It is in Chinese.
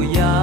不要